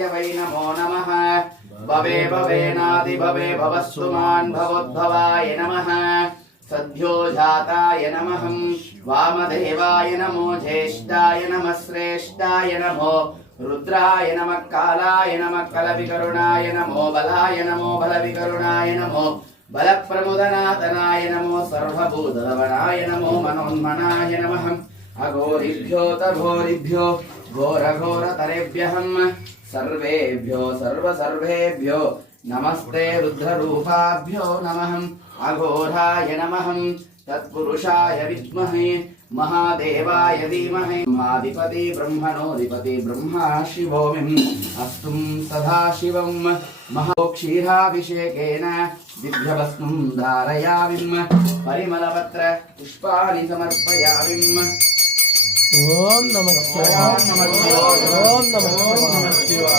भवाय वै नमो नमः भवे भवेनादि भवे भवस्तुमान् भवोद्भवाय नमः सद्यो जाताय नमः वामदेवाय नमो ज्येष्ठाय नमः श्रेष्ठाय नमो रुद्राय नमः कालाय नमः कलविकरुणाय नमो बलाय नमो बलविकरुणाय नमो बलप्रमुदनातनाय नमो सर्वभूतलवणाय नमो मनोन्मनाय नमः अघोरिभ्यो तघोरिभ्यो घोरघोरतरेभ्यः सर्वेभ्यो सर्वेभ्यो नमस्ते रुद्ररूपाभ्यो नमः अघोराय नमः तत्पुरुषाय विद्महे महादेवाय धीमहि महाधिपति ब्रह्मणोऽधिपति ब्रह्मा शिवो अस्तुं सदाशिवं महाक्षीराभिषेकेन दिव्यवस्त्रं धारयामि परिमलपत्र पुष्पाणि समर्पयामि। ओम नमः शिवाय। ओम नमः शिवाय।